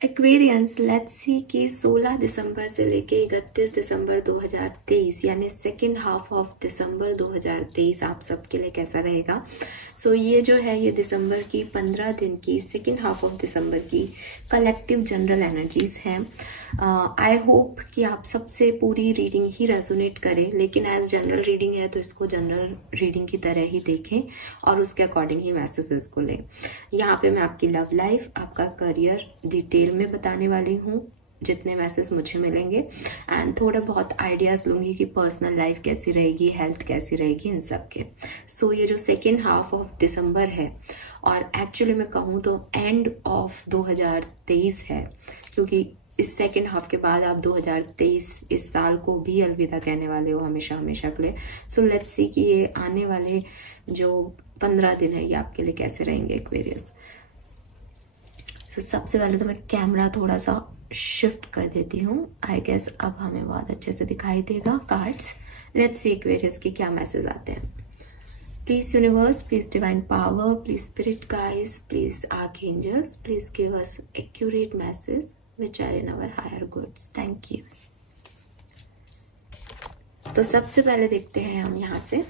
Aquarians, let's see कि 16 दिसंबर से लेके 31 दिसंबर 2023 यानी सेकेंड हाफ ऑफ दिसंबर 2023 आप सबके लिए कैसा रहेगा। ये जो है ये दिसंबर की 15 दिन की सेकेंड हाफ ऑफ दिसंबर की कलेक्टिव जनरल एनर्जीज हैं। आई होप कि आप सबसे पूरी रीडिंग ही रेजोनेट करें, लेकिन एज जनरल रीडिंग है तो इसको जनरल रीडिंग की तरह ही देखें और उसके अकॉर्डिंग ही मैसेजेस को लें। यहाँ पे मैं आपकी लव लाइफ, आपका करियर डिटेल में बताने वाली हूँ जितने मैसेज मुझे मिलेंगे, एंड थोड़ा बहुत आइडियाज़ लूँगी कि पर्सनल लाइफ कैसी रहेगी, हेल्थ कैसी रहेगी, इन सब के। ये जो सेकेंड हाफ ऑफ दिसंबर है, और एक्चुअली मैं कहूँ तो एंड ऑफ 2023 है, क्योंकि इस सेकेंड हाफ के बाद आप 2023 इस साल को भी अलविदा कहने वाले हो हमेशा हमेशा के लिए। लेट्स सी कि ये आने वाले जो 15 दिन है ये आपके लिए कैसे रहेंगे एक्वेरियस। सबसे पहले तो मैं कैमरा थोड़ा सा शिफ्ट कर देती हूँ। आई गेस अब हमें बहुत अच्छे से दिखाई देगा कार्ड्स। लेट्स सी एक्वेरियस के क्या मैसेज आते हैं। Please universe, please divine power, please spirit guides, please archangels, please give us accurate message which are in our higher goods. Thank you. तो सबसे पहले देखते हैं हम यहाँ से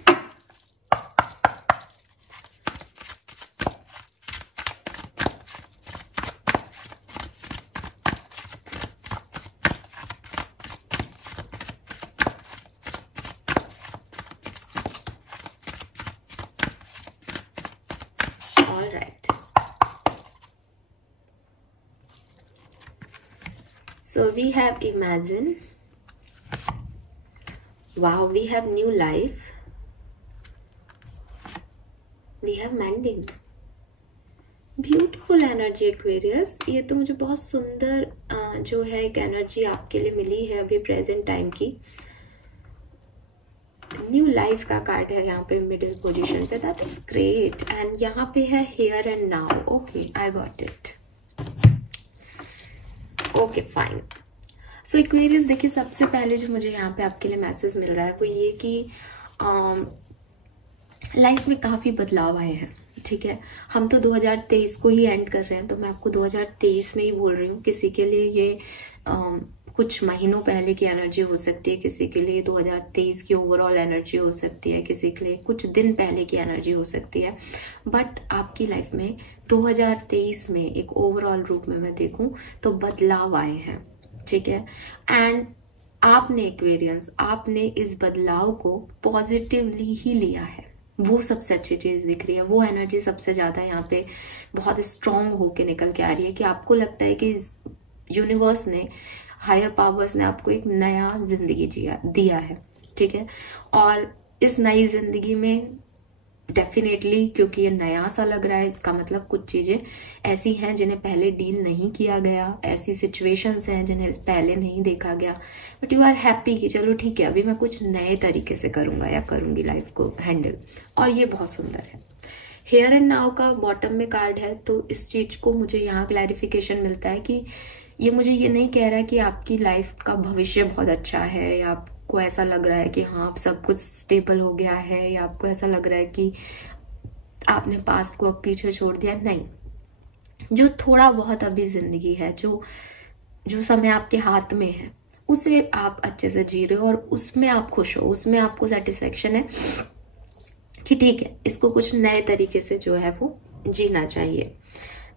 So we have imagine, wow, we have new life, we have mending, beautiful energy Aquarius। ये तो मुझे बहुत सुंदर जो है एक एनर्जी आपके लिए मिली है अभी प्रेजेंट टाइम की। न्यू लाइफ का कार्ड है यहाँ पे मिडिल पोजीशन पे, दैट इज ग्रेट। एंड यहाँ पे है here and now. Okay, I got it. Okay fine. Aquarius देखिए, सबसे पहले जो मुझे यहाँ पे आपके लिए मैसेज मिल रहा है वो ये कि लाइफ में काफ़ी बदलाव आए हैं। ठीक है, हम तो 2023 को ही एंड कर रहे हैं, तो मैं आपको 2023 में ही बोल रही हूँ। किसी के लिए ये कुछ महीनों पहले की एनर्जी हो सकती है, किसी के लिए 2023 की ओवरऑल एनर्जी हो सकती है, किसी के लिए कुछ दिन पहले की एनर्जी हो सकती है। बट आपकी लाइफ में 2023 में एक ओवरऑल रूप में मैं देखूं तो बदलाव आए हैं। ठीक है, एंड आपने एक्वेरियंस, आपने इस बदलाव को पॉजिटिवली ही लिया है। वो सबसे अच्छी चीज दिख रही है, वो एनर्जी सबसे ज्यादा यहाँ पे बहुत स्ट्रांग होके निकल के आ रही है कि आपको लगता है कि यूनिवर्स ने, हायर पावर्स ने आपको एक नया जिंदगी दिया है। ठीक है, और इस नई जिंदगी में डेफिनेटली, क्योंकि ये नया सा लग रहा है, इसका मतलब कुछ चीजें ऐसी हैं जिन्हें पहले डील नहीं किया गया, ऐसी सिचुएशंस हैं जिन्हें पहले नहीं देखा गया, बट यू आर हैप्पी कि चलो ठीक है, अभी मैं कुछ नए तरीके से करूंगा या करूंगी लाइफ को हैंडल, और ये बहुत सुंदर है। हेयर एंड नाउ का बॉटम में कार्ड है, तो इस चीज को मुझे यहाँ क्लैरिफिकेशन मिलता है कि ये मुझे ये नहीं कह रहा कि आपकी लाइफ का भविष्य बहुत अच्छा है, या आपको ऐसा लग रहा है कि हाँ अब सब कुछ स्टेबल हो गया है, या आपको ऐसा लग रहा है कि आपने पास्ट को अब पीछे छोड़ दिया। नहीं, जो थोड़ा बहुत अभी जिंदगी है, जो समय आपके हाथ में है, उसे आप अच्छे से जी रहे हो और उसमें आप खुश हो, उसमें आपको सेटिस्फेक्शन है कि ठीक है, इसको कुछ नए तरीके से जो है वो जीना चाहिए।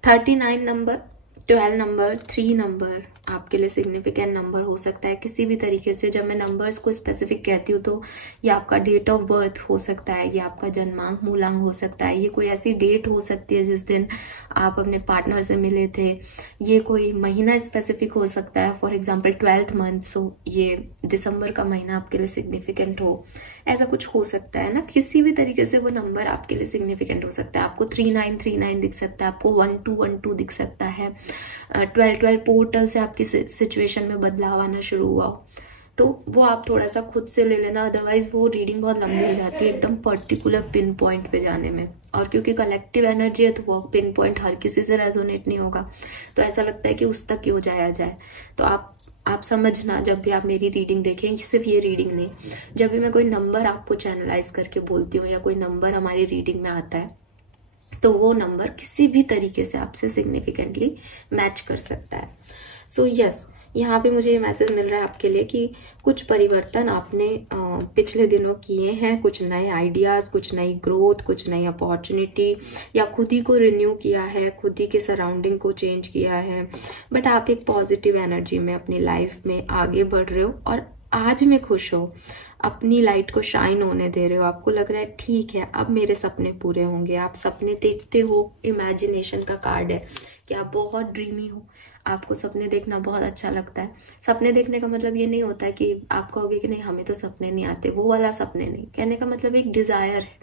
39 नंबर, 12 नंबर, 3 नंबर आपके लिए सिग्निफिकेंट नंबर हो सकता है किसी भी तरीके से। जब मैं नंबर्स को स्पेसिफिक कहती हूँ तो ये आपका डेट ऑफ बर्थ हो सकता है, ये आपका जन्मांक मूलांक हो सकता है, ये कोई ऐसी डेट हो सकती है जिस दिन आप अपने पार्टनर से मिले थे, ये कोई महीना स्पेसिफिक हो सकता है, फॉर एग्जाम्पल 12th मंथ, सो ये दिसंबर का महीना आपके लिए सिग्निफिकेंट हो, ऐसा कुछ हो सकता है ना। किसी भी तरीके से वो नंबर आपके लिए सिग्निफिकेंट हो सकता है। आपको 3939 दिख सकता है, आपको 1212 दिख सकता है, 1212 पोर्टल से आपकी सिचुएशन में बदलाव आना शुरू हुआ, तो वो आप थोड़ा सा खुद से ले लेना, अदरवाइज वो रीडिंग बहुत लंबी हो जाती है एकदम पर्टिकुलर पिन पॉइंट पे जाने में, और क्योंकि कलेक्टिव एनर्जी है तो वो पिन पॉइंट हर किसी से रेजोनेट नहीं होगा, तो ऐसा लगता है कि उस तक क्यों जाया जाए। तो आप समझना, जब भी आप मेरी रीडिंग देखें, सिर्फ ये रीडिंग नहीं, जब भी मैं कोई नंबर आपको चैनलाइज करके बोलती हूँ या कोई नंबर हमारी रीडिंग में आता है, तो वो नंबर किसी भी तरीके से आपसे सिग्निफिकेंटली मैच कर सकता है। सो यस, यहाँ पे मुझे ये मैसेज मिल रहा है आपके लिए कि कुछ परिवर्तन आपने पिछले दिनों किए हैं, कुछ नए आइडियाज़, कुछ नई ग्रोथ, कुछ नई अपॉर्चुनिटी, या खुद ही को रिन्यू किया है, खुद ही के सराउंडिंग को चेंज किया है। बट आप एक पॉजिटिव एनर्जी में अपनी लाइफ में आगे बढ़ रहे हो और आज में खुश हो, अपनी लाइट को शाइन होने दे रहे हो। आपको लग रहा है ठीक है, अब मेरे सपने पूरे होंगे। आप सपने देखते हो, इमेजिनेशन का कार्ड है कि आप बहुत ड्रीमी हो, आपको सपने देखना बहुत अच्छा लगता है। सपने देखने का मतलब ये नहीं होता है कि आप कहोगे कि नहीं हमें तो सपने नहीं आते, वो वाला सपने नहीं। कहने का मतलब एक डिज़ायर है,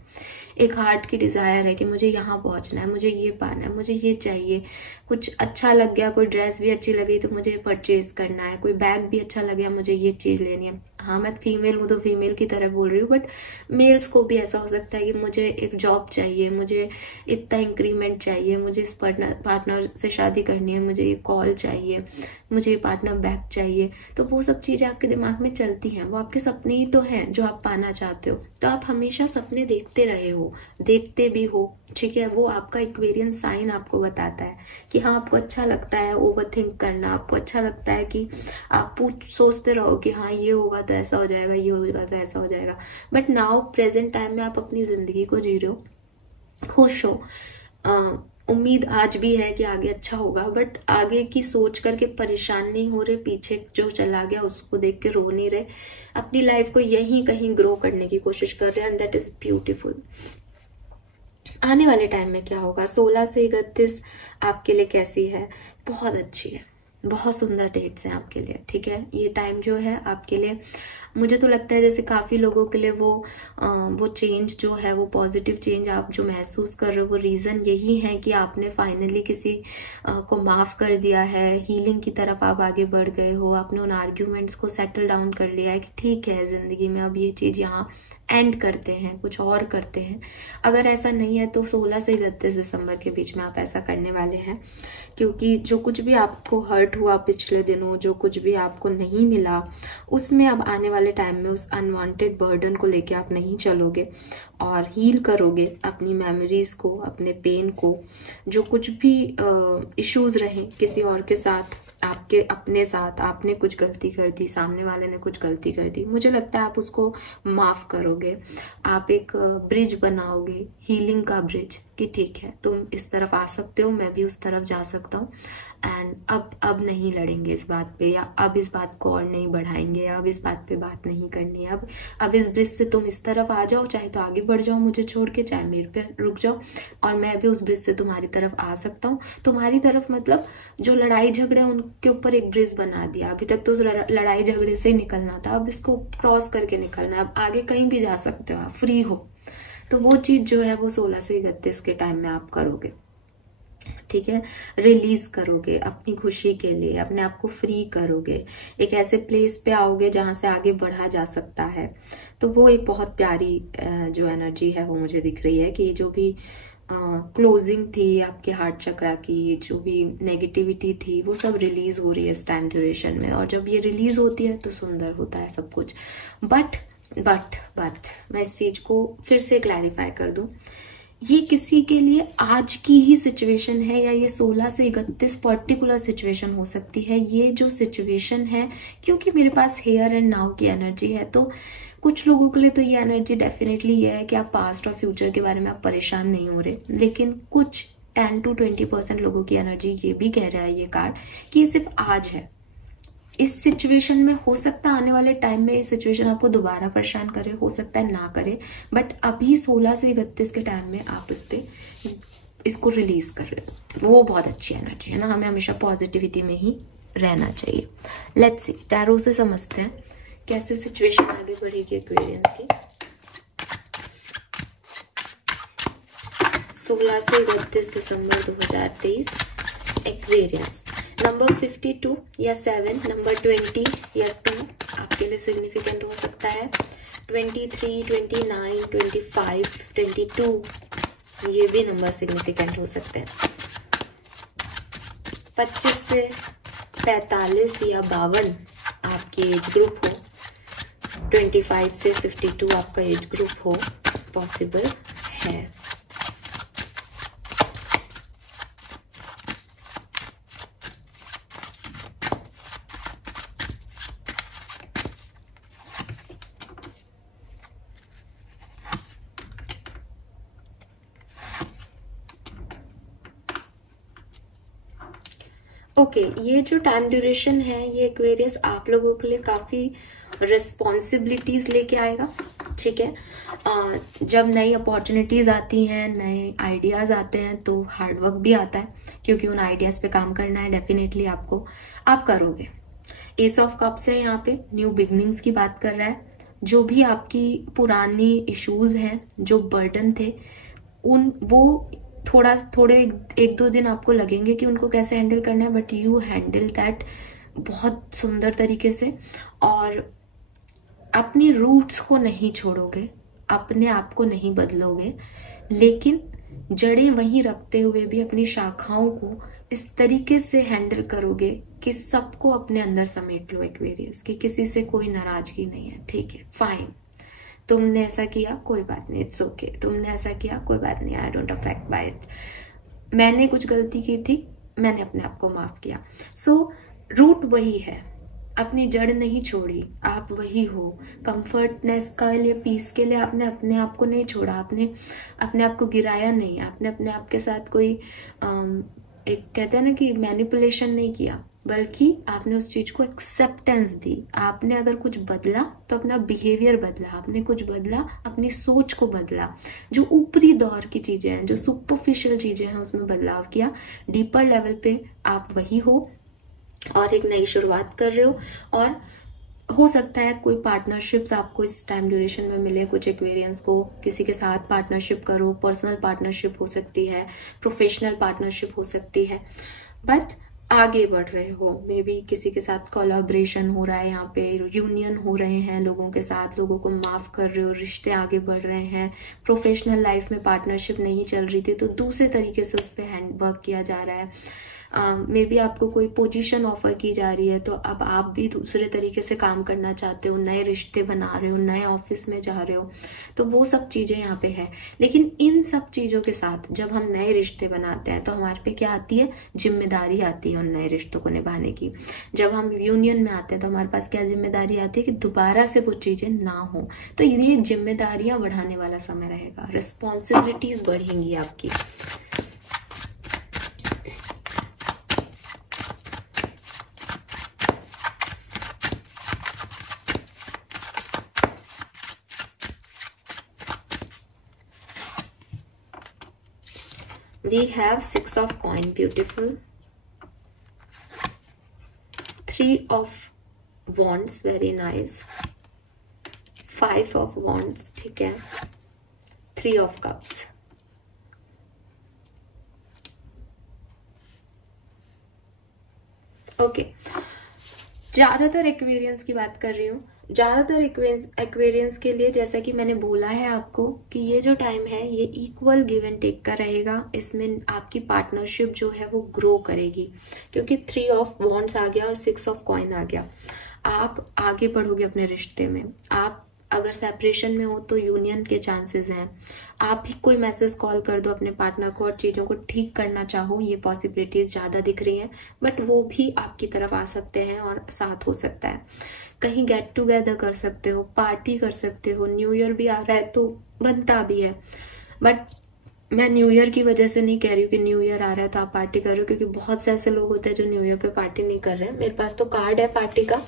एक हार्ट की डिज़ायर है कि मुझे यहाँ पहुँचना है, मुझे ये पाना है, मुझे ये चाहिए। कुछ अच्छा लग गया, कोई ड्रेस भी अच्छी लगी तो मुझे परचेज करना है, कोई बैग भी अच्छा लग गया, मुझे ये चीज़ लेनी है। हाँ, मैं फीमेल हूँ तो फीमेल की तरह बोल रही हूँ, बट मेल्स को भी ऐसा हो सकता है कि मुझे एक जॉब चाहिए, मुझे इतना इंक्रीमेंट चाहिए, मुझे इस पार्टनर से शादी करनी है, मुझे ये कॉल चाहिए, मुझे ये पार्टनर बैग चाहिए। तो वो सब चीज़ें आपके दिमाग में चलती हैं, वो आपके सपने ही तो हैं जो आप पाना चाहते हो। तो आप हमेशा सपने देखते रहे हो, देखते भी हो, ठीक है। वो आपका एक्वेरियन साइन आपको बताता है कि हाँ, आपको अच्छा लगता है ओवरथिंक करना, आपको अच्छा लगता है कि आप सोचते रहो कि हाँ ये होगा तो ऐसा हो जाएगा, ये होगा तो ऐसा हो जाएगा। बट नाउ प्रेजेंट टाइम में आप अपनी जिंदगी को जी रहे हो, खुश हो। उम्मीद आज भी है कि आगे अच्छा होगा, बट आगे की सोच करके परेशान नहीं हो रहे, पीछे जो चला गया उसको देख के रो नहीं रहे, अपनी लाइफ को यहीं कहीं ग्रो करने की कोशिश कर रहे हैं, एंड दैट इज ब्यूटीफुल। आने वाले टाइम में क्या होगा, 16 से 31 आपके लिए कैसी है? बहुत अच्छी है, बहुत सुंदर डेट्स हैं आपके लिए, ठीक है। ये टाइम जो है आपके लिए, मुझे तो लगता है जैसे काफ़ी लोगों के लिए वो चेंज जो है, वो पॉजिटिव चेंज आप जो महसूस कर रहे हो, वो रीज़न यही है कि आपने फाइनली किसी को माफ़ कर दिया है, हीलिंग की तरफ आप आगे बढ़ गए हो, आपने उन आर्ग्यूमेंट्स को सेटल डाउन कर लिया है कि ठीक है, ज़िंदगी में अब ये चीज़ यहाँ एंड करते हैं, कुछ और करते हैं। अगर ऐसा नहीं है तो 16 से 31 दिसंबर के बीच में आप ऐसा करने वाले हैं, क्योंकि जो कुछ भी आपको हर्ट हुआ पिछले दिनों, जो कुछ भी आपको नहीं मिला, उसमें अब आने वाले टाइम में उस अनवांटेड बर्डन को लेके आप नहीं चलोगे और हील करोगे अपनी मेमोरीज को, अपने पेन को। जो कुछ भी इश्यूज रहे किसी और के साथ, आपके अपने साथ, आपने कुछ गलती कर दी, सामने वाले ने कुछ गलती कर दी, मुझे लगता है आप उसको माफ करोगे। आप एक ब्रिज बनाओगे, हीलिंग का ब्रिज, कि ठीक है तुम इस तरफ आ सकते हो, मैं भी उस तरफ जा सकता हूँ, एंड अब नहीं लड़ेंगे इस बात पे, या अब इस बात को और नहीं बढ़ाएंगे, या अब इस बात पे बात नहीं करनी है। अब इस ब्रिज से तुम इस तरफ आ जाओ, चाहे तो आगे बढ़ जाओ मुझे छोड़ के, चाहे मेरे पे रुक जाओ, और मैं भी उस ब्रिज से तुम्हारी तरफ आ सकता हूँ। तुम्हारी तरफ मतलब जो लड़ाई झगड़े उनके ऊपर एक ब्रिज बना दिया। अभी तक तो उस लड़ाई झगड़े से निकलना था, अब इसको क्रॉस करके निकलना है, अब आगे कहीं भी जा सकते हो, आप फ्री हो। तो वो चीज जो है वो 16 से 31 के टाइम में आप करोगे, ठीक है। रिलीज करोगे अपनी खुशी के लिए, अपने आप को फ्री करोगे, एक ऐसे प्लेस पे आओगे जहां से आगे बढ़ा जा सकता है। तो वो एक बहुत प्यारी जो एनर्जी है वो मुझे दिख रही है कि जो भी क्लोजिंग थी आपके हार्ट चक्रा की, जो भी नेगेटिविटी थी, वो सब रिलीज हो रही है इस टाइम ड्यूरेशन में। और जब ये रिलीज होती है तो सुंदर होता है सब कुछ। बट मैं इस चीज को फिर से क्लैरिफाई कर दूं, ये किसी के लिए आज की ही सिचुएशन है, या ये 16 से 31 पर्टिकुलर सिचुएशन हो सकती है। ये जो सिचुएशन है, क्योंकि मेरे पास हेयर एंड नाउ की एनर्जी है, तो कुछ लोगों के लिए तो ये एनर्जी डेफिनेटली ये है कि आप पास्ट और फ्यूचर के बारे में आप परेशान नहीं हो रहे। लेकिन कुछ 10 to 20% लोगों की एनर्जी ये भी कह रहा है ये कार्ड कि ये सिर्फ आज है। इस सिचुएशन में हो सकता है आने वाले टाइम में ये सिचुएशन आपको दोबारा परेशान करे, हो सकता है ना करे, बट अभी 16 से 31 के टाइम में आप इसको रिलीज कर रहे हो। वो बहुत अच्छी एनर्जी है ना, हमें हमेशा पॉजिटिविटी में ही रहना चाहिए। लेट्स सी, टैरो से समझते हैं कैसे सिचुएशन आगे बढ़ेगी एक्वेरियंस की। 16 से 31 दिसंबर 2023 एक्वेरियंस। नंबर 52 या 7, नंबर 20 या 2 आपके लिए सिग्निफिकेंट हो सकता है। 23, 29, 25, 22 ये भी नंबर सिग्निफिकेंट हो सकते हैं। 25 से 45 या 52 आपकी एज ग्रुप हो, 25 से 52 आपका एज ग्रुप हो, पॉसिबल है। ओके, ये जो टाइम ड्यूरेशन है ये एक्वेरियस आप लोगों के लिए काफ़ी रिस्पॉन्सिबिलिटीज़ लेके आएगा, ठीक है। जब नई अपॉर्चुनिटीज़ आती हैं, नए आइडियाज़ आते हैं तो हार्ड वर्क भी आता है, क्योंकि उन आइडियाज़ पे काम करना है, डेफिनेटली आपको, आप करोगे। एस ऑफ कप्स है यहाँ पे, न्यू बिगनिंग्स की बात कर रहा है। जो भी आपकी पुरानी इश्यूज हैं, जो बर्डन थे, वो थोड़े एक दो दिन आपको लगेंगे कि उनको कैसे हैंडल करना है, बट यू हैंडल दैट बहुत सुंदर तरीके से। और अपनी रूट्स को नहीं छोड़ोगे, अपने आप को नहीं बदलोगे, लेकिन जड़ें वहीं रखते हुए भी अपनी शाखाओं को इस तरीके से हैंडल करोगे कि सबको अपने अंदर समेट लो एक्वेरियस, कि किसी से कोई नाराजगी नहीं है, ठीक है, फाइन। तुमने ऐसा किया, कोई बात नहीं, इट्स ओके। तुमने ऐसा किया, कोई बात नहीं, I don't affect by it. मैंने कुछ गलती की थी, मैंने अपने आप को माफ किया। सो रूट वही है, अपनी जड़ नहीं छोड़ी, आप वही हो। कंफर्टनेस का लिए, पीस के लिए आपने अपने आप को नहीं छोड़ा, आपने अपने आप को गिराया नहीं, आपने अपने आप के साथ कोई एक कहते हैं ना कि मैनिपुलेशन नहीं किया, बल्कि आपने उस चीज को एक्सेप्टेंस दी। आपने अगर कुछ बदला तो अपना बिहेवियर बदला, आपने कुछ बदला, अपनी सोच को बदला, जो ऊपरी दौर की चीजें हैं, जो सुपरफिशियल चीजें हैं, उसमें बदलाव किया। डीपर लेवल पे आप वही हो और एक नई शुरुआत कर रहे हो। और हो सकता है कोई पार्टनरशिप्स आपको इस टाइम ड्यूरेशन में मिले, कुछ एक्वेरियंस को किसी के साथ पार्टनरशिप करो, पर्सनल पार्टनरशिप हो सकती है, प्रोफेशनल पार्टनरशिप हो सकती है, बट आगे बढ़ रहे हो। मे बी किसी के साथ कोलैबोरेशन हो रहा है, यहाँ पे यूनियन हो रहे हैं लोगों के साथ, लोगों को माफ कर रहे हो, रिश्ते आगे बढ़ रहे हैं। प्रोफेशनल लाइफ में पार्टनरशिप नहीं चल रही थी तो दूसरे तरीके से उस पर हैंड वर्क किया जा रहा है। मे बी आपको कोई पोजीशन ऑफर की जा रही है तो अब आप भी दूसरे तरीके से काम करना चाहते हो, नए रिश्ते बना रहे हो, नए ऑफिस में जा रहे हो, तो वो सब चीजें यहाँ पे है। लेकिन इन सब चीजों के साथ जब हम नए रिश्ते बनाते हैं तो हमारे पे क्या आती है, जिम्मेदारी आती है उन नए रिश्तों को निभाने की। जब हम यूनियन में आते हैं तो हमारे पास क्या जिम्मेदारी आती है कि दोबारा से वो चीजें ना हो। तो ये जिम्मेदारियां बढ़ाने वाला समय रहेगा, रिस्पॉन्सिबिलिटीज बढ़ेंगी आपकी। We have 6 of coin, beautiful. 3 of wands, very nice. 5 of wands, ठीक है। 3 of cups. ओके, ज्यादातर एक्वेरियंस की बात कर रही हूँ। ज्यादातर एक्वेरियंस के लिए जैसा कि मैंने बोला है आपको कि ये जो टाइम है ये इक्वल गिव एंड टेक का रहेगा। इसमें आपकी पार्टनरशिप जो है वो ग्रो करेगी, क्योंकि 3 ऑफ वॉन्ड्स आ गया और 6 ऑफ कॉइन आ गया। आप आगे बढ़ोगे अपने रिश्ते में। आप अगर सेपरेशन में हो तो यूनियन के चांसेस हैं। आप ही कोई मैसेज कॉल कर दो अपने पार्टनर को और चीज़ों को ठीक करना चाहो, ये पॉसिबिलिटीज ज़्यादा दिख रही हैं, बट वो भी आपकी तरफ आ सकते हैं और साथ हो सकता है। कहीं गेट टुगेदर कर सकते हो, पार्टी कर सकते हो। न्यू ईयर भी आ रहा है तो बनता भी है, बट मैं न्यू ईयर की वजह से नहीं कह रही हूँ कि न्यू ईयर आ रहा है तो आप पार्टी कर रहे हो, क्योंकि बहुत से ऐसे लोग होते हैं जो न्यू ईयर पे पार्टी नहीं कर रहे हैं। मेरे पास तो कार्ड है पार्टी का,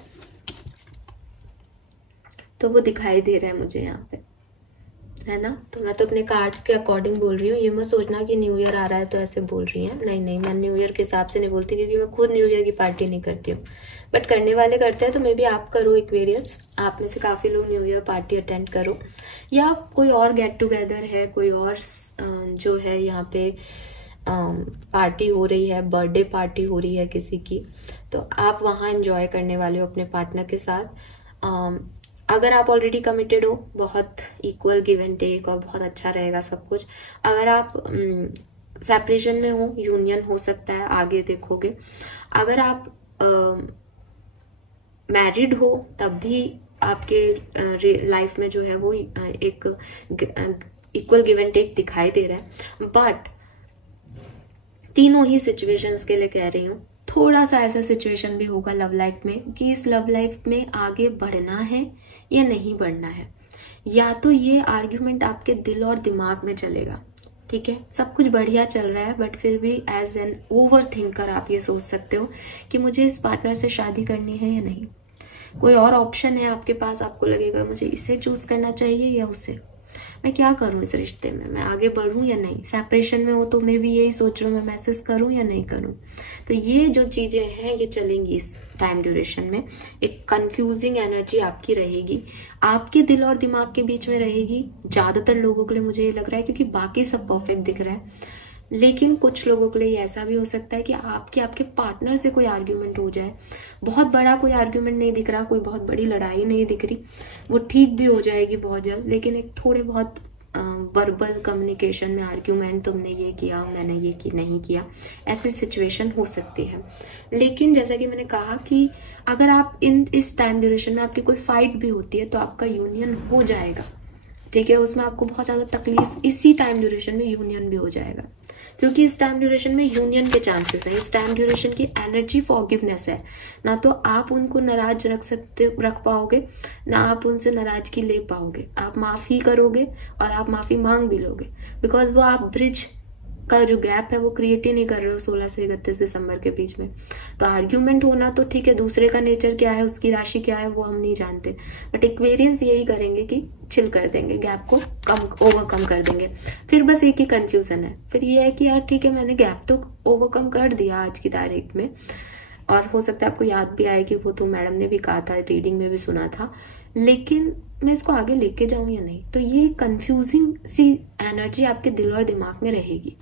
तो वो दिखाई दे रहा है मुझे यहाँ पे, है ना। तो मैं तो अपने कार्ड्स के अकॉर्डिंग बोल रही हूँ। ये मत सोचना कि न्यू ईयर आ रहा है तो ऐसे बोल रही है, नहीं नहीं, मैं न्यू ईयर के हिसाब से नहीं बोलती, क्योंकि मैं खुद न्यू ईयर की पार्टी नहीं करती हूँ, बट करने वाले करते हैं। तो मे बी आप करो एक्वेरियस, आप में से काफी लोग न्यू ईयर पार्टी अटेंड करो, या कोई और गेट टुगेदर है, कोई और जो है यहाँ पे पार्टी हो रही है, बर्थडे पार्टी हो रही है किसी की, तो आप वहाँ एंजॉय करने वाले हो अपने पार्टनर के साथ। अगर आप ऑलरेडी कमिटेड हो, बहुत इक्वल गिव एंड टेक और बहुत अच्छा रहेगा सब कुछ। अगर आप सेपरेशन में हो, यूनियन हो सकता है, आगे देखोगे। अगर आप मैरिड हो तब भी आपके लाइफ में जो है वो एक इक्वल गिव एंड टेक दिखाई दे रहा है। बट तीनों ही सिचुएशंस के लिए कह रही हूँ, थोड़ा सा ऐसा सिचुएशन भी होगा लव लाइफ में कि इस लव लाइफ में आगे बढ़ना है या नहीं बढ़ना है। या तो ये आर्ग्यूमेंट आपके दिल और दिमाग में चलेगा ठीक है, सब कुछ बढ़िया चल रहा है, बट फिर भी एज एन ओवर थिंकर आप ये सोच सकते हो कि मुझे इस पार्टनर से शादी करनी है या नहीं। कोई और ऑप्शन है आपके पास, आपको लगेगा मुझे इसे चूज करना चाहिए या उसे, मैं क्या करूं इस रिश्ते में, मैं आगे बढ़ूं या नहीं। सेपरेशन में हो तो मैं भी यही सोच रहा हूँ, मैं मैसेज करूं या नहीं करूं। तो ये जो चीजें हैं ये चलेंगी इस टाइम ड्यूरेशन में। एक कंफ्यूजिंग एनर्जी आपकी रहेगी, आपके दिल और दिमाग के बीच में रहेगी ज्यादातर लोगों के लिए, मुझे ये लग रहा है, क्योंकि बाकी सब परफेक्ट दिख रहा है। लेकिन कुछ लोगों के लिए ऐसा भी हो सकता है कि आपके पार्टनर से कोई आर्ग्यूमेंट हो जाए। बहुत बड़ा कोई आर्ग्यूमेंट नहीं दिख रहा, कोई बहुत बड़ी लड़ाई नहीं दिख रही, वो ठीक भी हो जाएगी बहुत जल्द, लेकिन एक थोड़े बहुत वर्बल कम्युनिकेशन में आर्ग्यूमेंट, तुमने ये किया, मैंने ये की नहीं किया, ऐसी सिचुएशन हो सकती है। लेकिन जैसा कि मैंने कहा कि अगर आप इस टाइम ड्यूरेशन में आपकी कोई फाइट भी होती है तो आपका यूनियन हो जाएगा, ठीक है। उसमें आपको बहुत ज्यादा तकलीफ, इसी टाइम ड्यूरेशन में यूनियन भी हो जाएगा, क्योंकि इस टाइम ड्यूरेशन में यूनियन के चांसेस है। इस टाइम ड्यूरेशन की एनर्जी फॉरगिवनेस है। ना तो आप उनको नाराज रख पाओगे, ना आप उनसे नाराजगी ले पाओगे। आप माफी करोगे और आप माफी मांग भी लोगे, बिकॉज वो आप ब्रिज का जो गैप है वो क्रिएट ही नहीं कर रहे हो 16 से 31 दिसंबर के बीच में। तो आर्ग्यूमेंट होना तो ठीक है, दूसरे का नेचर क्या है, उसकी राशि क्या है, वो हम नहीं जानते, बट एक्वेरियंस यही करेंगे कि चिल कर देंगे, गैप को ओवरकम कर देंगे। फिर बस एक ही कंफ्यूजन है, फिर ये है कि यार ठीक है, मैंने गैप तो ओवरकम कर दिया आज की तारीख में, और हो सकता है आपको याद भी आए कि वो तो मैडम ने भी कहा था, रीडिंग में भी सुना था, लेकिन मैं इसको आगे लेके जाऊं या नहीं। तो ये कंफ्यूजिंग सी एनर्जी आपके दिल और दिमाग में रहेगी।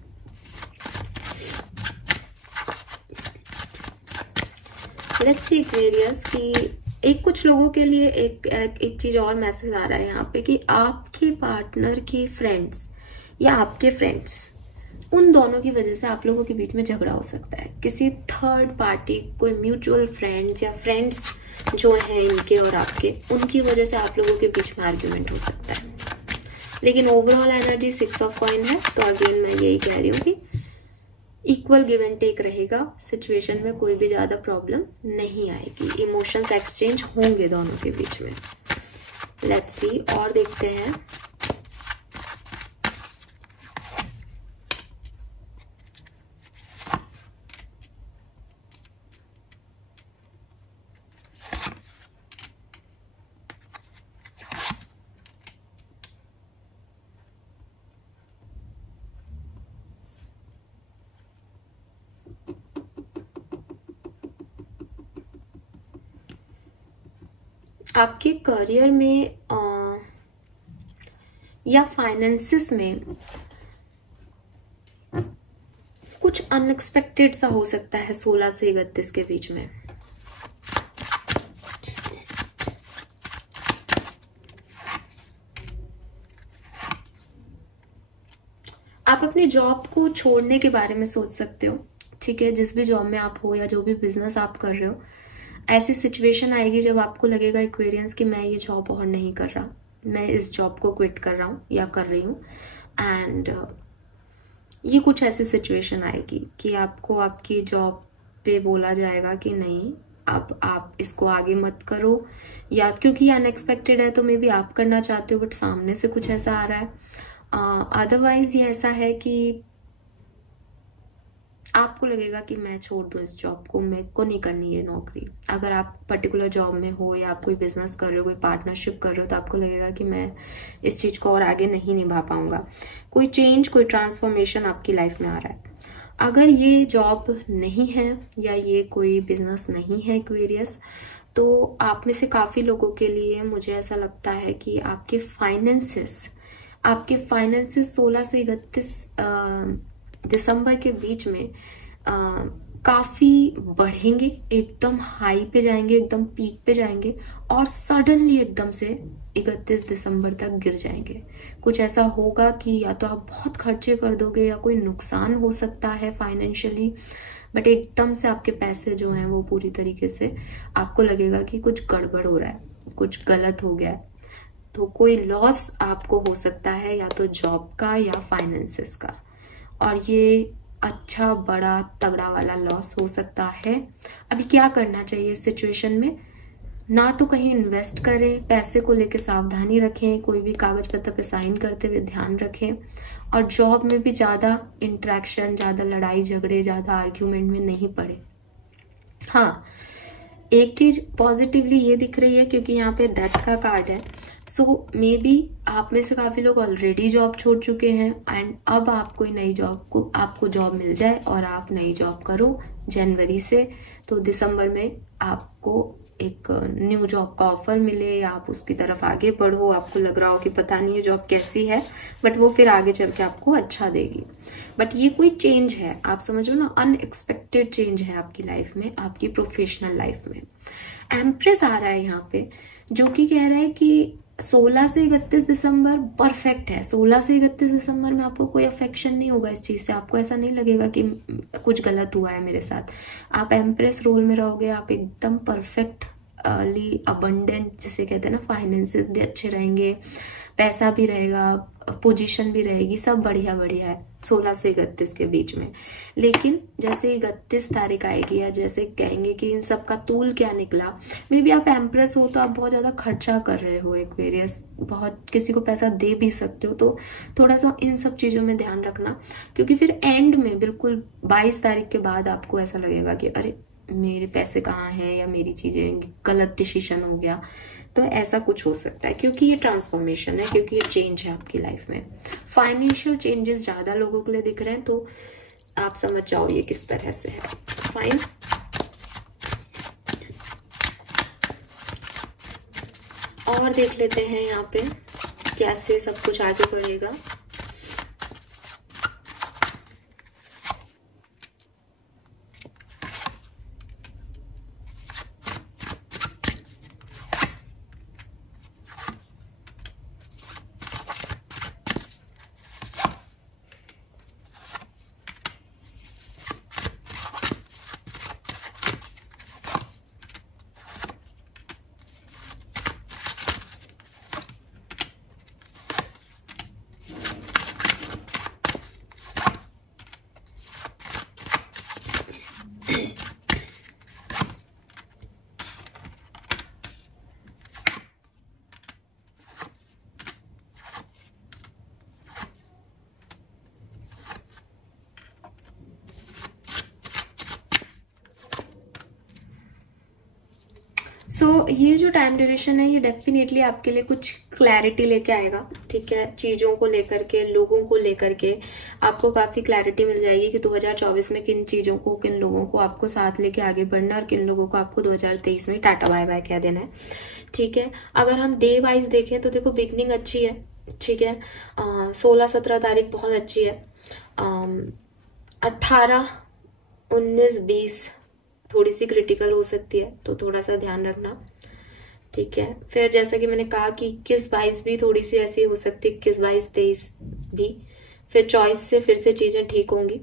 लेट्स सी एक्वेरियस कि कुछ लोगों के लिए एक चीज और मैसेज आ रहा है यहाँ पे कि आपके पार्टनर के फ्रेंड्स या आपके फ्रेंड्स, उन दोनों की वजह से आप लोगों के बीच में झगड़ा हो सकता है। किसी थर्ड पार्टी, कोई म्यूचुअल फ्रेंड्स या फ्रेंड्स जो हैं इनके और आपके, उनकी वजह से आप लोगों के बीच में आर्ग्यूमेंट हो सकता है। लेकिन ओवरऑल एनर्जी 6 ऑफ कॉइन है, तो अगेन मैं यही कह रही हूँ कि इक्वल गिव एंड टेक रहेगा। सिचुएशन में कोई भी ज्यादा प्रॉब्लम नहीं आएगी, इमोशंस एक्सचेंज होंगे दोनों के बीच में। लेट्स सी, और देखते हैं। आपके करियर में या फाइनेंसिस में कुछ अनएक्सपेक्टेड सा हो सकता है 16 से 31 के बीच में। आप अपनी जॉब को छोड़ने के बारे में सोच सकते हो, ठीक है। जिस भी जॉब में आप हो या जो भी बिजनेस आप कर रहे हो, ऐसी सिचुएशन आएगी जब आपको लगेगा एक्वेरियंस कि मैं ये जॉब और नहीं कर रहा, मैं इस जॉब को क्विट कर रहा हूँ या कर रही हूँ। एंड ये कुछ ऐसी सिचुएशन आएगी कि आपको आपकी जॉब पे बोला जाएगा कि नहीं, अब आप इसको आगे मत करो, या क्योंकि अनएक्सपेक्टेड है तो मे बी आप करना चाहते हो बट सामने से कुछ ऐसा आ रहा है। अदरवाइज ये ऐसा है कि आपको लगेगा कि मैं छोड़ दूं इस जॉब को, मेरे को नहीं करनी ये नौकरी। अगर आप पर्टिकुलर जॉब में हो या आप कोई बिजनेस कर रहे हो, कोई पार्टनरशिप कर रहे हो, तो आपको लगेगा कि मैं इस चीज को और आगे नहीं निभा पाऊंगा। कोई चेंज, कोई ट्रांसफॉर्मेशन आपकी लाइफ में आ रहा है। अगर ये जॉब नहीं है या ये कोई बिजनेस नहीं है एक्वेरियस, तो आप में से काफी लोगों के लिए मुझे ऐसा लगता है कि आपके फाइनेंसेस 16 से 31 दिसंबर के बीच में काफी बढ़ेंगे, एकदम हाई पे जाएंगे, एकदम पीक पे जाएंगे, और सडनली एकदम से 31 दिसंबर तक गिर जाएंगे। कुछ ऐसा होगा कि या तो आप बहुत खर्चे कर दोगे या कोई नुकसान हो सकता है फाइनेंशियली, बट एकदम से आपके पैसे जो हैं वो पूरी तरीके से आपको लगेगा कि कुछ गड़बड़ हो रहा है, कुछ गलत हो गया है। तो कोई लॉस आपको हो सकता है, या तो जॉब का या फाइनेंसेस का, और ये अच्छा बड़ा तगड़ा वाला लॉस हो सकता है। अभी क्या करना चाहिए इस सिचुएशन में? ना तो कहीं इन्वेस्ट करें, पैसे को लेके सावधानी रखें, कोई भी कागज पत्र पे साइन करते हुए ध्यान रखें, और जॉब में भी ज़्यादा इंट्रैक्शन, ज़्यादा लड़ाई झगड़े, ज़्यादा आर्ग्यूमेंट में नहीं पड़े। हाँ, एक चीज पॉजिटिवली ये दिख रही है क्योंकि यहाँ पे डेथ का कार्ड है, सो मे बी आप में से काफी लोग ऑलरेडी जॉब छोड़ चुके हैं एंड अब आप कोई नई जॉब को आपको जॉब मिल जाए और आप नई जॉब करो जनवरी से, तो दिसंबर में आपको एक न्यू जॉब का ऑफर मिले या आप उसकी तरफ आगे बढ़ो, आपको लग रहा हो कि पता नहीं ये जॉब कैसी है, बट वो फिर आगे चल के आपको अच्छा देगी। बट ये कोई चेंज है, आप समझो ना, अनएक्सपेक्टेड चेंज है आपकी लाइफ में, आपकी प्रोफेशनल लाइफ में। एम्प्रेस आ रहा है यहाँ पे, जो कि कह रहा है कि 16 से 31 दिसंबर परफेक्ट है। 16 से 31 दिसंबर में आपको कोई अफेक्शन नहीं होगा इस चीज से, आपको ऐसा नहीं लगेगा कि कुछ गलत हुआ है मेरे साथ। आप एम्प्रेस रोल में रहोगे, आप एकदम परफेक्टली अबंडेंट जिसे कहते हैं ना, फाइनेंसेस भी अच्छे रहेंगे, पैसा भी रहेगा, पोजीशन भी रहेगी, सब बढ़िया बढ़िया है 16 से 31 के बीच में। लेकिन जैसे 31 तारीख आएगी या जैसे कहेंगे कि इन सब का तूल क्या निकला, मे बी आप एम्प्रेस हो तो आप बहुत ज्यादा खर्चा कर रहे हो, एक वेरियस बहुत किसी को पैसा दे भी सकते हो, तो थोड़ा सा इन सब चीजों में ध्यान रखना, क्योंकि फिर एंड में बिल्कुल 22 तारीख के बाद आपको ऐसा लगेगा कि अरे मेरे पैसे कहाँ हैं या मेरी चीजें गलत डिसीजन हो गया, तो ऐसा कुछ हो सकता है क्योंकि ये ट्रांसफॉर्मेशन है, क्योंकि ये चेंज है आपकी लाइफ में। फाइनेंशियल चेंजेस ज्यादा लोगों के लिए दिख रहे हैं, तो आप समझ जाओ ये किस तरह से है। फाइन, और देख लेते हैं यहाँ पे कैसे सब कुछ आगे बढ़ेगा। ये जो टाइम ड्यूरेशन है ये डेफिनेटली आपके लिए कुछ क्लैरिटी लेके आएगा, ठीक है। चीजों को लेकर के, लोगों को लेकर के आपको काफी क्लैरिटी मिल जाएगी कि 2024 में किन चीजों को, किन लोगों को आपको साथ लेके आगे बढ़ना है और किन लोगों को आपको 2023 में टाटा बाय बाय कह देना है, ठीक है। अगर हम डे वाइज देखें तो देखो बिगनिंग अच्छी है, ठीक है। 16-17 तारीख बहुत अच्छी है। 18, 19, 20 थोड़ी सी क्रिटिकल हो सकती है, तो थोड़ा सा ध्यान रखना, ठीक है। फिर जैसा कि मैंने कहा कि 21-22 भी थोड़ी सी ऐसी हो सकती है, 21-22-23 भी। फिर 24 से फिर से चीजें ठीक होंगी।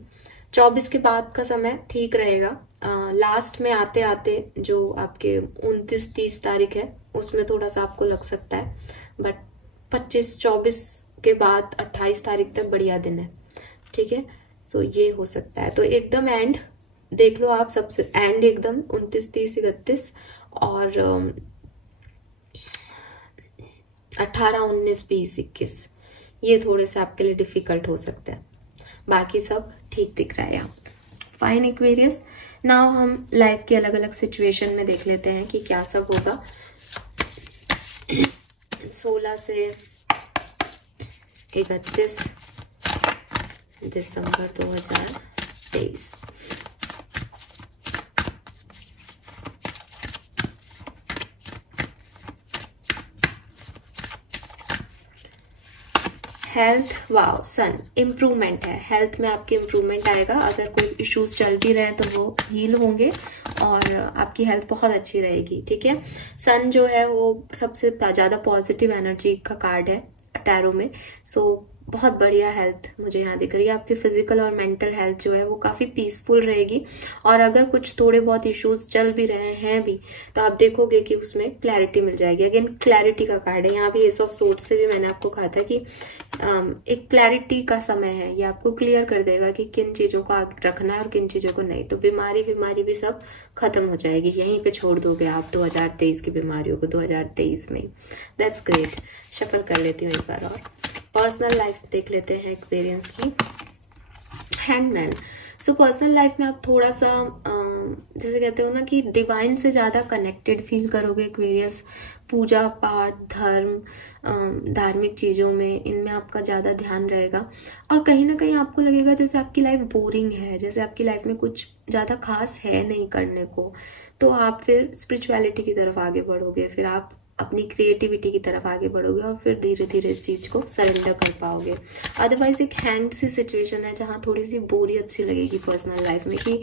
24 के बाद का समय ठीक रहेगा। लास्ट में आते आते जो आपके 29-30 तारीख है उसमें थोड़ा सा आपको लग सकता है, बट 25-24 के बाद 28 तारीख तक बढ़िया दिन है, ठीक है। सो ये हो सकता है, तो एकदम एंड देख लो आप, सबसे एंड एकदम 29, 30, 31 और 18, 19, 20, 21 ये थोड़े से आपके लिए डिफिकल्ट हो सकते हैं, बाकी सब ठीक दिख रहा है यहाँ। फाइन एक्वेरियस, नाउ हम लाइफ के अलग अलग सिचुएशन में देख लेते हैं कि क्या सब होगा 16 से 31 दिसंबर 2023। हेल्थ, वाओ, सन, इम्प्रूवमेंट है। हेल्थ में आपकी इम्प्रूवमेंट आएगा, अगर कोई इश्यूज चल भी रहे हैं तो वो हील होंगे और आपकी हेल्थ बहुत अच्छी रहेगी, ठीक है। सन जो है वो सबसे ज्यादा पॉजिटिव एनर्जी का कार्ड है टैरो में, सो बहुत बढ़िया हेल्थ मुझे यहाँ दिख रही है। आपकी फिजिकल और मेंटल हेल्थ जो है वो काफी पीसफुल रहेगी। और अगर कुछ थोड़े बहुत इश्यूज चल भी रहे हैं भी, तो आप देखोगे कि उसमें क्लैरिटी मिल जाएगी। अगेन क्लैरिटी का कार्ड है यहाँ भी। एस ऑफ सोर्ड्स से भी मैंने आपको कहा था कि एक क्लैरिटी का समय है, ये आपको क्लियर कर देगा कि किन चीजों को आगे रखना है और किन चीजों को नहीं। तो बीमारी भी सब खत्म हो जाएगी, यहीं पे छोड़ दोगे आप 2023 की बीमारियों को 2023 में। That's great. शफल कर लेती हूँ एक बार और। पर्सनल लाइफ देख लेते हैं एक्वेरियंस की। हैंगमैन। सो पर्सनल लाइफ में आप थोड़ा सा जैसे कहते हो ना कि डिवाइन से ज्यादा कनेक्टेड फील करोगे एक्वेरियस। पूजा पाठ, धर्म, धार्मिक चीजों में, इनमें आपका ज्यादा ध्यान रहेगा। और कहीं ना कहीं आपको लगेगा जैसे आपकी लाइफ बोरिंग है, जैसे आपकी लाइफ में कुछ ज्यादा खास है नहीं करने को। तो आप फिर स्पिरिचुअलिटी की तरफ आगे बढ़ोगे, फिर आप अपनी क्रिएटिविटी की तरफ आगे बढ़ोगे और फिर धीरे धीरे इस चीज को सरेंडर कर पाओगे। अदरवाइज एक हैंड सी सिचुएशन है जहाँ थोड़ी सी बोरियत सी लगेगी पर्सनल लाइफ में कि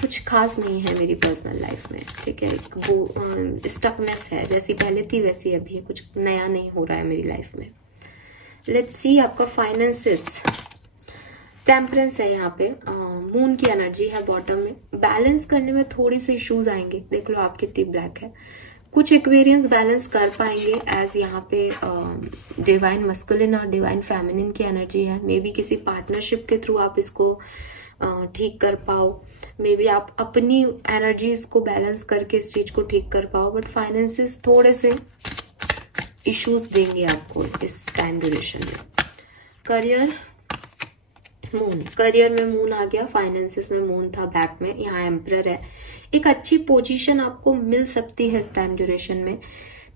कुछ खास नहीं है मेरी पर्सनल लाइफ में। ठीक है, एक वो स्टकनेस है, जैसी पहले थी वैसी अभी है, कुछ नया नहीं हो रहा है मेरी लाइफ में। लेट्स सी आपका फाइनेंसेस। टेम्परेंस है यहाँ पे, मून की एनर्जी है बॉटम में। बैलेंस करने में थोड़ी सी इश्यूज आएंगे। देख लो आप कितनी ब्लैक है। कुछ एक्वेरियंस बैलेंस कर पाएंगे एज यहाँ पे डिवाइन मस्कुलिन और डिवाइन फेमिनिन की एनर्जी है। मे बी किसी पार्टनरशिप के थ्रू आप इसको ठीक कर पाओ। मे बी आप अपनी एनर्जीज को बैलेंस करके इस चीज को ठीक कर पाओ। बट फाइनेंसेस थोड़े से इश्यूज देंगे आपको इस टाइम ड्यूरेशन में। करियर, मून, करियर में मून आ गया, फाइनेंसेस में मून था बैक में, यहाँ एम्परर है। एक अच्छी पोजीशन आपको मिल सकती है इस टाइम ड्यूरेशन में।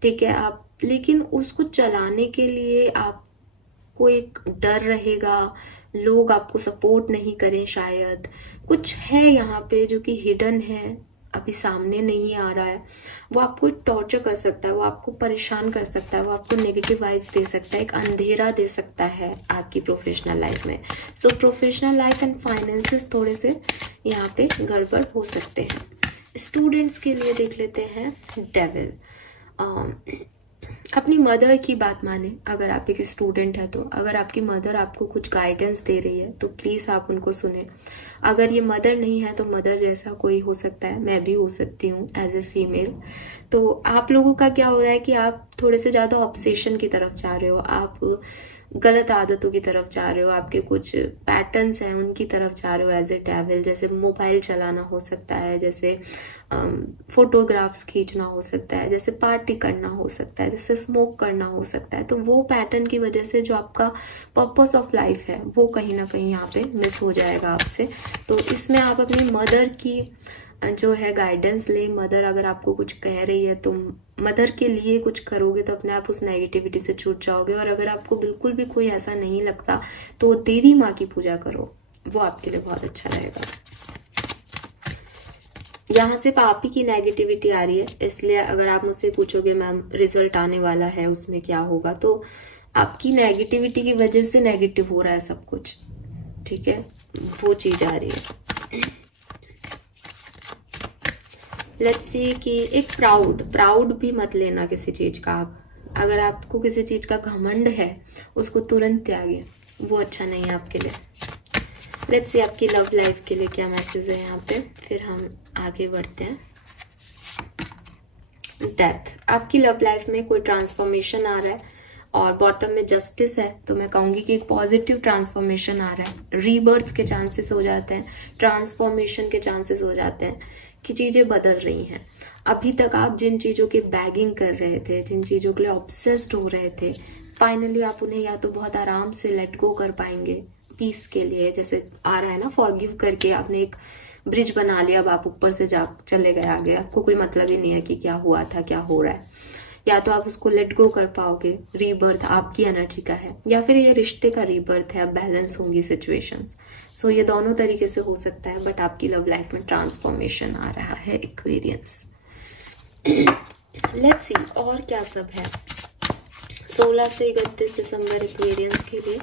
ठीक है, आप लेकिन उसको चलाने के लिए आपको एक डर रहेगा, लोग आपको सपोर्ट नहीं करें शायद। कुछ है यहाँ पे जो कि हिडन है, अभी सामने नहीं आ रहा है। वो आपको टॉर्चर कर सकता है, वो आपको परेशान कर सकता है, वो आपको नेगेटिव वाइब्स दे सकता है, एक अंधेरा दे सकता है आपकी प्रोफेशनल लाइफ में। सो प्रोफेशनल लाइफ एंड फाइनेंसेस थोड़े से यहाँ पे गड़बड़ हो सकते हैं। स्टूडेंट्स के लिए देख लेते हैं डेविल। अपनी मदर की बात माने। अगर आप एक स्टूडेंट है तो अगर आपकी मदर आपको कुछ गाइडेंस दे रही है तो प्लीज आप उनको सुने। अगर ये मदर नहीं है तो मदर जैसा कोई हो सकता है, मैं भी हो सकती हूँ एज ए फीमेल। तो आप लोगों का क्या हो रहा है कि आप थोड़े से ज्यादा ऑब्सेशन की तरफ जा रहे हो, आप गलत आदतों की तरफ जा रहे हो, आपके कुछ पैटर्न्स हैं उनकी तरफ जा रहे हो एज ए डेविल। जैसे मोबाइल चलाना हो सकता है, जैसे फोटोग्राफ्स खींचना हो सकता है, जैसे पार्टी करना हो सकता है, जैसे स्मोक करना हो सकता है। तो वो पैटर्न की वजह से जो आपका पर्पस ऑफ लाइफ है वो कहीं ना कहीं यहाँ पे मिस हो जाएगा आपसे। तो इसमें आप अपनी मदर की जो है गाइडेंस ले। मदर अगर आपको कुछ कह रही है तो मदर के लिए कुछ करोगे तो अपने आप उस नेगेटिविटी से छूट जाओगे। और अगर आपको बिल्कुल भी कोई ऐसा नहीं लगता तो देवी माँ की पूजा करो, वो आपके लिए बहुत अच्छा रहेगा। यहाँ सिर्फ आप ही की नेगेटिविटी आ रही है, इसलिए अगर आप मुझसे पूछोगे मैम रिजल्ट आने वाला है उसमें क्या होगा, तो आपकी नेगेटिविटी की वजह से नेगेटिव हो रहा है सब कुछ। ठीक है, वो चीज आ रही है। लेट्स सी कि एक प्राउड भी मत लेना किसी चीज का। आप अगर आपको किसी चीज का घमंड है उसको तुरंत त्यागे, वो अच्छा नहीं है आपके लिए। लेट्स सी आपकी लव लाइफ के लिए क्या मैसेज है यहाँ पे, फिर हम आगे बढ़ते हैं। डेथ, आपकी लव लाइफ में कोई ट्रांसफॉर्मेशन आ रहा है और बॉटम में जस्टिस है, तो मैं कहूंगी कि एक पॉजिटिव ट्रांसफॉर्मेशन आ रहा है। रीबर्थ के चांसेस हो जाते हैं, ट्रांसफॉर्मेशन के चांसेस हो जाते हैं कि चीजें बदल रही हैं। अभी तक आप जिन चीजों की बैगिंग कर रहे थे, जिन चीजों के लिए ऑब्सेस्ड हो रहे थे, फाइनली आप उन्हें या तो बहुत आराम से लेट गो कर पाएंगे पीस के लिए। जैसे आ रहा है ना, फॉरगिव करके आपने एक ब्रिज बना लिया, अब आप ऊपर से जा चले गए आगे, आपको कोई मतलब ही नहीं है कि क्या हुआ था, क्या हो रहा है। या तो आप उसको लेट गो कर पाओगे, रीबर्थ आपकी एनर्जी का है, या फिर ये रिश्ते का रीबर्थ है, अब बैलेंस होंगी सिचुएशंस। सो ये दोनों तरीके से हो सकता है, बट आपकी लव लाइफ में ट्रांसफॉर्मेशन आ रहा है एक्वेरियंस। लेट्स सी और क्या सब है 16 से 31 दिसंबर एक्वेरियंस के लिए,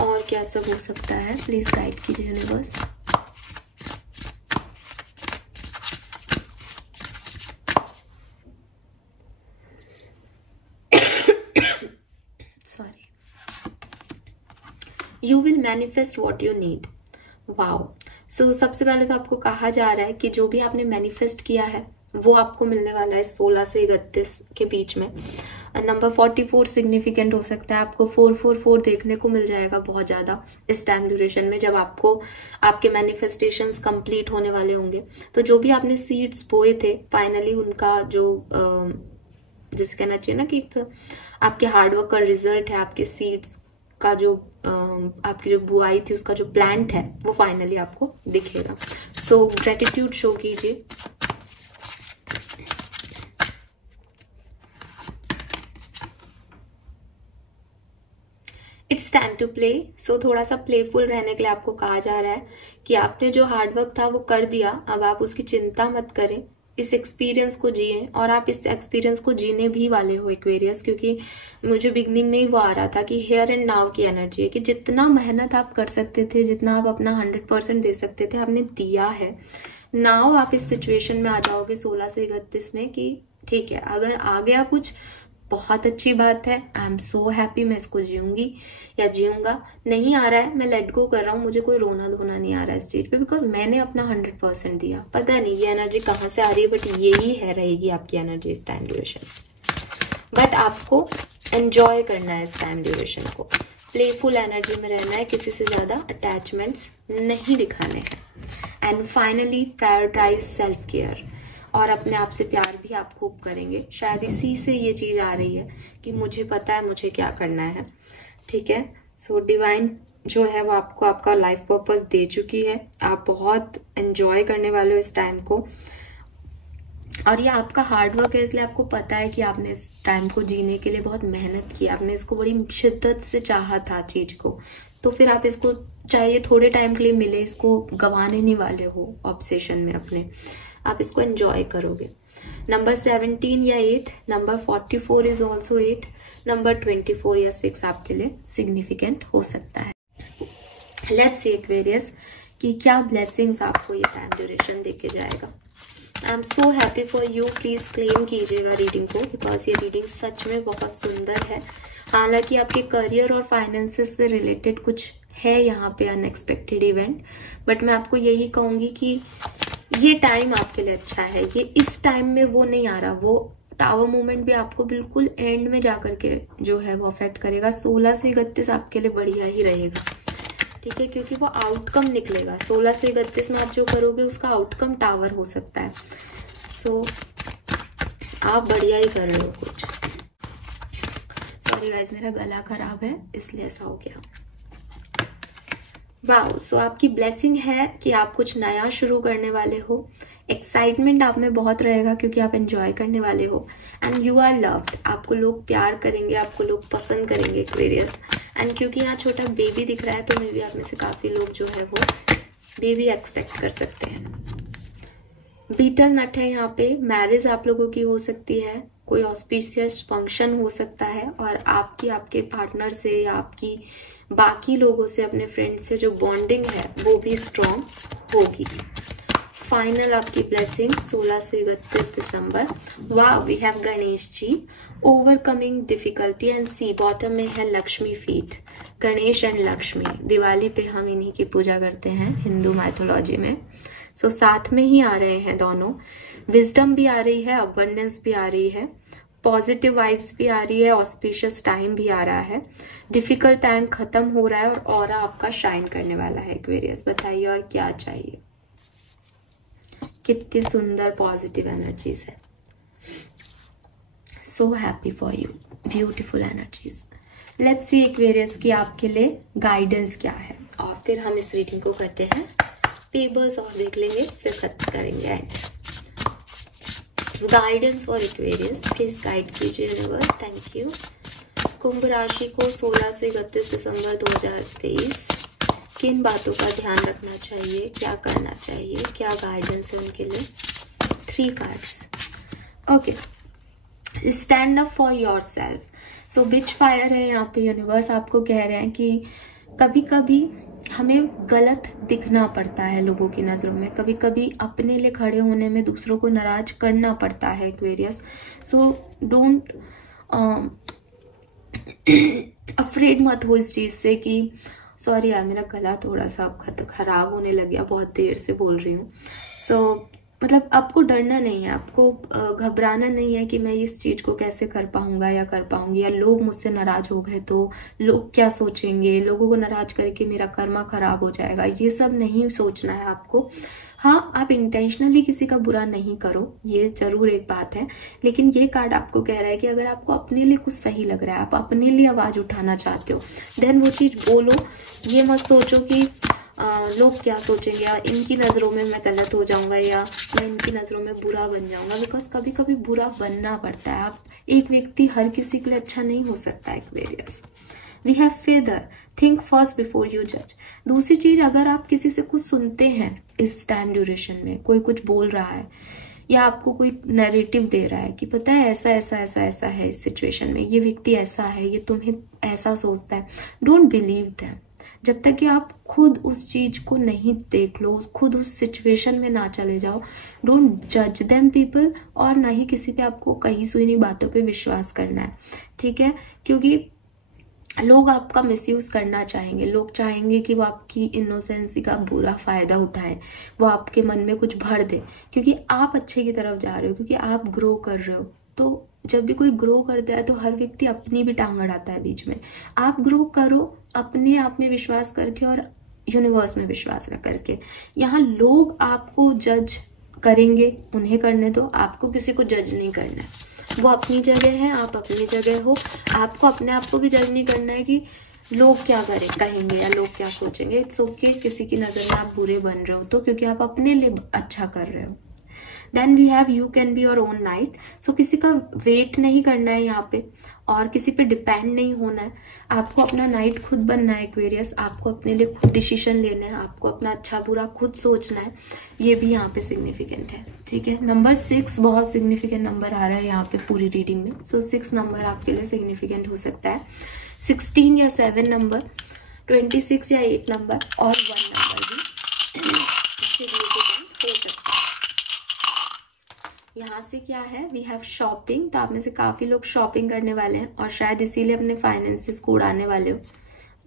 और क्या सब हो सकता है, प्लीज गाइड कीजिए universe. Sorry. You will manifest what you need. Wow. So सबसे पहले तो आपको कहा जा रहा है कि जो भी आपने मैनिफेस्ट किया है वो आपको मिलने वाला है 16 से 31 के बीच में। नंबर 44 सिग्निफिकेंट हो सकता है, आपको 444 देखने को मिल जाएगा बहुत ज्यादा इस टाइम ड्यूरेशन में, जब आपको आपके मैनिफेस्टेशंस कंप्लीट होने वाले होंगे। तो जो भी आपने सीड्स बोए थे फाइनली उनका जो जिसे कहना चाहिए ना कि आपके हार्डवर्क का रिजल्ट है, आपके सीड्स का जो आपकी जो बुआई थी उसका जो प्लांट है वो फाइनली आपको दिखेगा। सो ग्रेटिट्यूड शो कीजिए। It's time to play. So थोड़ा सा प्लेफुल रहने के लिए आपको कहा जा रहा है कि आपने जो हार्डवर्क था वो कर दिया, अब आप उसकी चिंता मत करें, इस एक्सपीरियंस को जिए। और आप इस एक्सपीरियंस को जीने भी वाले हो एक्वेरियस, क्योंकि मुझे बिगनिंग में ही वो आ रहा था कि हियर एंड नाउ की एनर्जी है कि जितना मेहनत आप कर सकते थे, जितना आप अपना 100% दे सकते थे, आपने दिया है। नाउ आप इस सिचुएशन में आ जाओगे 16 से 31 में कि ठीक है, अगर आ गया कुछ बहुत अच्छी बात है, आई एम सो हैप्पी, मैं इसको जीऊंगी या जीऊंगा। नहीं आ रहा है, मैं लेट गो कर रहा हूँ, मुझे कोई रोना धोना नहीं आ रहा है इस चीज पे, बिकॉज मैंने अपना 100% दिया। पता नहीं ये एनर्जी कहाँ से आ रही है, बट यही है रहेगी आपकी एनर्जी इस टाइम ड्यूरेशन। बट आपको एंजॉय करना है इस टाइम ड्यूरेशन को, प्लेफुल एनर्जी में रहना है, किसी से ज्यादा अटैचमेंट्स नहीं दिखाने हैं। And finally prioritize self care, और अपने आप से प्यार भी आप खूब करेंगे। शायद इसी से ये चीज आ रही है कि मुझे पता है मुझे क्या करना है। ठीक है, सो डिवाइन जो है वो आपको आपका लाइफ पर्पस दे चुकी है, आप बहुत एंजॉय करने वाले हो इस टाइम को। और ये आपका हार्डवर्क है, इसलिए आपको पता है कि आपने इस टाइम को जीने के लिए बहुत मेहनत की, आपने इसको बड़ी शिद्दत से चाहा था चीज को, तो फिर आप इसको चाहे थोड़े टाइम के लिए मिले, इसको गंवाने नहीं वाले हो ऑब्सेशन में अपने, आप इसको एंजॉय करोगे। नंबर 17 या 8, नंबर 44 इज ऑल्सो 8, नंबर 24 या 6 आपके लिए सिग्निफिकेंट हो सकता है। लेट्स सी एक्वेरियस कि क्या ब्लेसिंग्स आपको ये टाइम ड्यूरेशन देके जाएगा। I am so happy for you, please claim कीजिएगा रीडिंग को, बिकॉज ये रीडिंग सच में बहुत सुंदर है। हालांकि आपके करियर और फाइनेंसेस से रिलेटेड कुछ है यहाँ पे अनएक्सपेक्टेड इवेंट, बट मैं आपको यही कहूंगी कि ये टाइम आपके लिए अच्छा है। ये इस टाइम में वो नहीं आ रहा, वो टावर मूवमेंट भी आपको बिल्कुल एंड में जाकर के जो है वो अफेक्ट करेगा। 16 से 31 आपके लिए बढ़िया ही रहेगा, ठीक है, क्योंकि वो आउटकम निकलेगा। 16 से 31 में आप जो करोगे उसका आउटकम टावर हो सकता है। सो आप बढ़िया ही कर रहे हो कुछ। सॉरी गाइज, मेरा गला खराब है इसलिए ऐसा हो गया। वाओ, सो आपकी ब्लेसिंग है कि आप कुछ नया शुरू करने वाले हो। एक्साइटमेंट आप में बहुत रहेगा क्योंकि आप एंजॉय करने वाले हो। एंड यू आर लव्ड, आपको लोग प्यार करेंगे, आपको लोग पसंद करेंगे एक्वेरियस। एंड क्योंकि यहाँ छोटा बेबी दिख रहा है तो मे भी आप में से काफी लोग जो है वो बेबी एक्सपेक्ट कर सकते हैं। बीटल नट है यहाँ पे, मैरिज आप लोगों की हो सकती है, कोई ऑस्पिशियस फंक्शन हो सकता है, और आपकी आपके पार्टनर से या आपकी बाकी लोगों से, अपने फ्रेंड्स से जो बॉन्डिंग है वो भी स्ट्रॉन्ग होगी। फाइनल आपकी ब्लेसिंग 16 से 31 दिसंबर। वाह, we have Ganesh ji, overcoming difficulty, and see bottom में है लक्ष्मी फीट। गणेश एंड लक्ष्मी, दिवाली पे हम इन्हीं की पूजा करते हैं हिंदू माइथोलॉजी में। सो साथ में ही आ रहे हैं दोनों, विजडम भी आ रही है, अबंडेंस भी आ रही है, पॉजिटिव वाइब्स भी आ रही है, ऑस्पिशियस टाइम भी आ रहा है, डिफिकल्ट टाइम खत्म हो रहा है, और ऑरा आपका शाइन करने वाला है एक्वेरियस। बताइए और क्या चाहिए। कितनी सुंदर पॉजिटिव एनर्जीज है। So happy for you, beautiful energies. Let's see Aquarius की आपके लिए गाइडेंस क्या है, और फिर हम इस रीडिंग को करते हैं पेपर्स और देख लेंगे, फिर खत्म करेंगे and. Guidance for Aquarius, please guide कीजिए यूनिवर्स, थैंक यू। कुंभ राशि को 16 से 31 दिसंबर 2023 किन बातों का ध्यान रखना चाहिए, क्या करना चाहिए, क्या गाइडेंस है उनके लिए। 3 cards. Okay, stand up for your self. So which fire है यहाँ पे, यूनिवर्स आपको कह रहे हैं कि कभी कभी हमें गलत दिखना पड़ता है लोगों की नजरों में, कभी कभी अपने लिए खड़े होने में दूसरों को नाराज करना पड़ता है एक्वेरियस। सो डोंट अफ्रेड मत हो इस चीज से कि सॉरी यार, मेरा गला थोड़ा सा खराब होने लग गया, बहुत देर से बोल रही हूँ। सो मतलब आपको डरना नहीं है, आपको घबराना नहीं है कि मैं इस चीज़ को कैसे कर पाऊंगा या कर पाऊंगी, या लोग मुझसे नाराज हो गए तो लोग क्या सोचेंगे, लोगों को नाराज करके मेरा कर्मा खराब हो जाएगा, ये सब नहीं सोचना है आपको। हाँ, आप इंटेंशनली किसी का बुरा नहीं करो, ये जरूर एक बात है, लेकिन ये कार्ड आपको कह रहा है कि अगर आपको अपने लिए कुछ सही लग रहा है, आप अपने लिए आवाज उठाना चाहते हो, देन वो चीज बोलो। ये मत सोचो कि लोग क्या सोचेंगे, या इनकी नज़रों में मैं गलत हो जाऊंगा, या मैं इनकी नज़रों में बुरा बन जाऊंगा, बिकॉज कभी कभी बुरा बनना पड़ता है। आप एक व्यक्ति हर किसी के लिए अच्छा नहीं हो सकता। Aquarius, we have feather, think first before you जज। दूसरी चीज, अगर आप किसी से कुछ सुनते हैं इस टाइम ड्यूरेशन में, कोई कुछ बोल रहा है या आपको कोई नैरेटिव दे रहा है कि पता है ऐसा ऐसा ऐसा ऐसा है इस सिचुएशन में, ये व्यक्ति ऐसा है, ये तुम्हें ऐसा सोचता है, डोंट बिलीव दैम। जब तक कि आप खुद उस चीज को नहीं देख लो, खुद उस सिचुएशन में ना चले जाओ, डोंट जज देम पीपल, और ना ही किसी पे आपको कही सुनी बातों पे विश्वास करना है, ठीक है? क्योंकि लोग आपका मिसयूज करना चाहेंगे, लोग चाहेंगे कि वो आपकी इनोसेंसी का बुरा फायदा उठाए, वो आपके मन में कुछ भर दे, क्योंकि आप अच्छे की तरफ जा रहे हो, क्योंकि आप ग्रो कर रहे हो। तो जब भी कोई ग्रो करता है तो हर व्यक्ति अपनी भी टांग अड़ाता है बीच में। आप ग्रो करो अपने आप में विश्वास करके और यूनिवर्स में विश्वास रख करके। यहाँ लोग आपको जज करेंगे, उन्हें करने दो, आपको किसी को जज नहीं करना है। वो अपनी जगह है, आप अपनी जगह हो। आपको अपने आप को भी जज नहीं करना है कि लोग क्या कहेंगे या लोग क्या सोचेंगे। इट्स ओके किसी की नजर में आप बुरे बन रहे हो तो, क्योंकि आप अपने लिए अच्छा कर रहे हो। Then we have you can be your own knight. So किसी का वेट नहीं करना है यहाँ पे, और किसी पे डिपेंड नहीं होना है। आपको अपना नाइट खुद बनना है एक्वेरियस, आपको अपने लिए खुद डिसीजन लेना है, आपको अपना अच्छा बुरा खुद सोचना है। ये भी यहाँ पे सिग्निफिकेंट है, ठीक है? नंबर 6 बहुत सिग्निफिकेंट नंबर आ रहा है यहाँ पे पूरी रीडिंग में। सो 6 नंबर आपके लिए सिग्निफिकेंट हो सकता है। 16 या 7 नंबर, 26 या 8 नंबर और 1 नंबर भी सिग्निफिकेंट हो सकता है। यहाँ से क्या है, वी हैव शॉपिंग। तो आप में से काफी लोग शॉपिंग करने वाले हैं और शायद इसीलिए अपने फाइनेंसेस को उड़ाने वाले हो।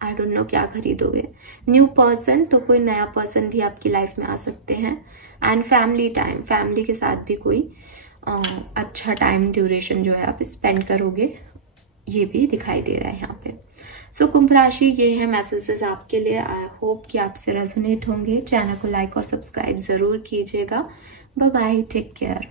आई डोंट नो क्या खरीदोगे। न्यू पर्सन, तो कोई नया पर्सन भी आपकी लाइफ में आ सकते हैं। एंड फैमिली टाइम, फैमिली के साथ भी कोई अच्छा टाइम ड्यूरेशन जो है आप स्पेंड करोगे, ये भी दिखाई दे रहा है यहाँ पे। सो कुंभ राशि, ये है मैसेजेस आपके लिए। आई होप कि आपसे रेजोनेट होंगे। चैनल को लाइक और सब्सक्राइब जरूर कीजिएगा। Bye bye, take care.